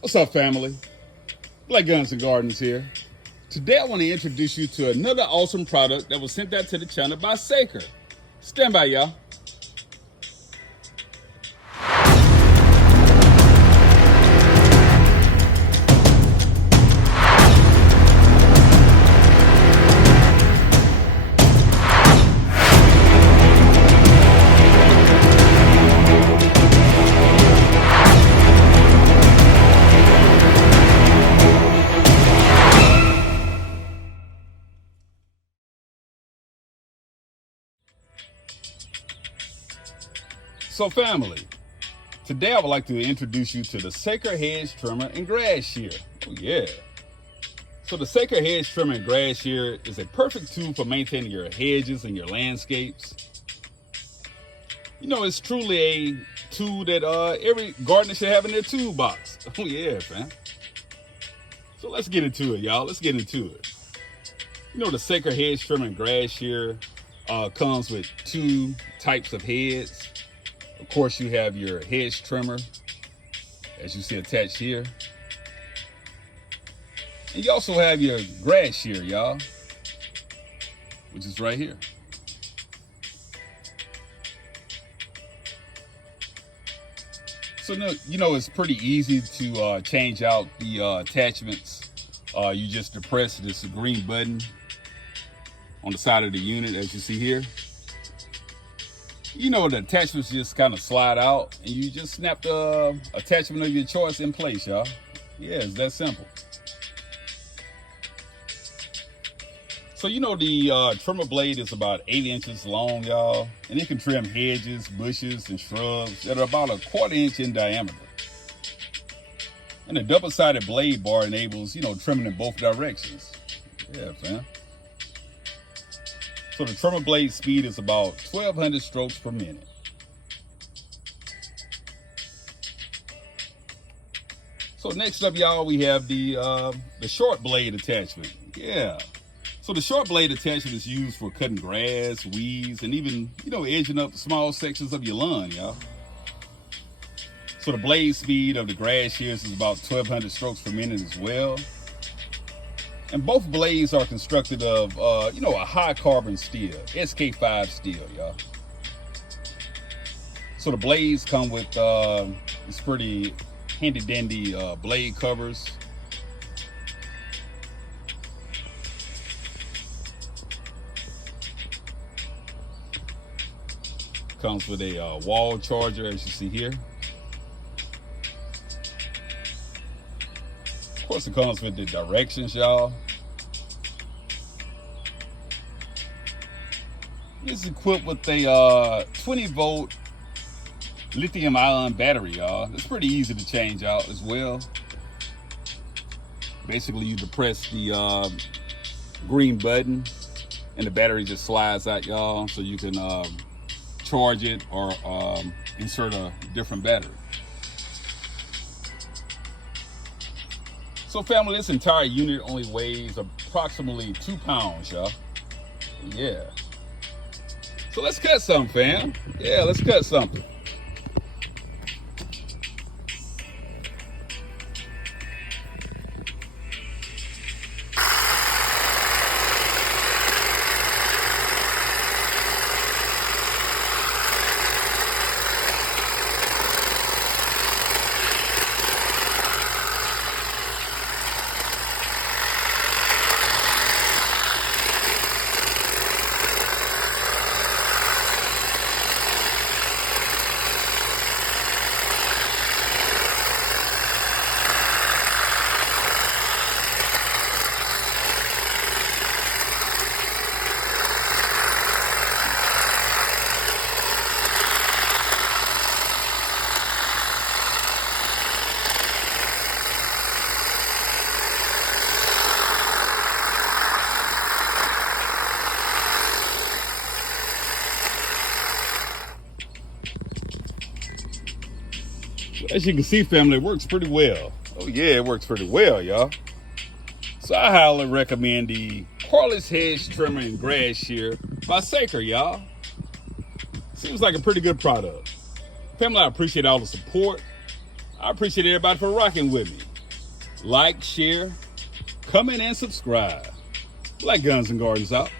What's up, family? Black Guns and Gardens here. Today I want to introduce you to another awesome product that was sent out to the channel by Saker. Stand by, y'all. So family, today I would like to introduce you to the Saker Hedge Trimmer and Grass Shear. Oh yeah. So the Saker Hedge Trimmer and Grass Shear is a perfect tool for maintaining your hedges and your landscapes. You know, it's truly a tool that every gardener should have in their toolbox. Oh yeah, fam. So let's get into it, y'all. Let's get into it. You know, the Saker Hedge Trimmer and Grass Shear comes with two types of heads. Of course, you have your hedge trimmer, as you see attached here. And you also have your grass shear, y'all, which is right here. So, you know, it's pretty easy to change out the attachments. You just depress this green button on the side of the unit, as you see here. You know, the attachments just kind of slide out and you just snap the attachment of your choice in place, y'all. Yeah, it's that simple. So, you know, the trimmer blade is about 8 inches long, y'all, and it can trim hedges, bushes, and shrubs that are about 1/4 inch in diameter. And the double-sided blade bar enables, you know, trimming in both directions. Yeah, fam. So the trimmer blade speed is about 1,200 strokes per minute. So next up, y'all, we have the short blade attachment. Yeah. So the short blade attachment is used for cutting grass, weeds, and even, you know, edging up small sections of your lawn, y'all. So the blade speed of the grass shears is about 1,200 strokes per minute as well. And both blades are constructed of, you know, a high carbon steel, SK5 steel, y'all. So the blades come with this pretty handy dandy blade covers. Comes with a wall charger, as you see here. Of course, it comes with the directions, y'all. It's equipped with a 20-volt lithium-ion battery, y'all. It's pretty easy to change out as well. Basically, you depress the green button, and the battery just slides out, y'all, so you can charge it or insert a different battery. So family, this entire unit only weighs approximately 2 pounds, y'all. Yeah. So let's cut something, fam. Yeah, let's cut something. As you can see, family, it works pretty well. Oh yeah, it works pretty well, y'all. So I highly recommend the Cordless Hedge Trimmer and Grass Shear by Saker, y'all. Seems like a pretty good product. Family, I appreciate all the support. I appreciate everybody for rocking with me. like, share, comment, and subscribe. Black Guns and Gardens out.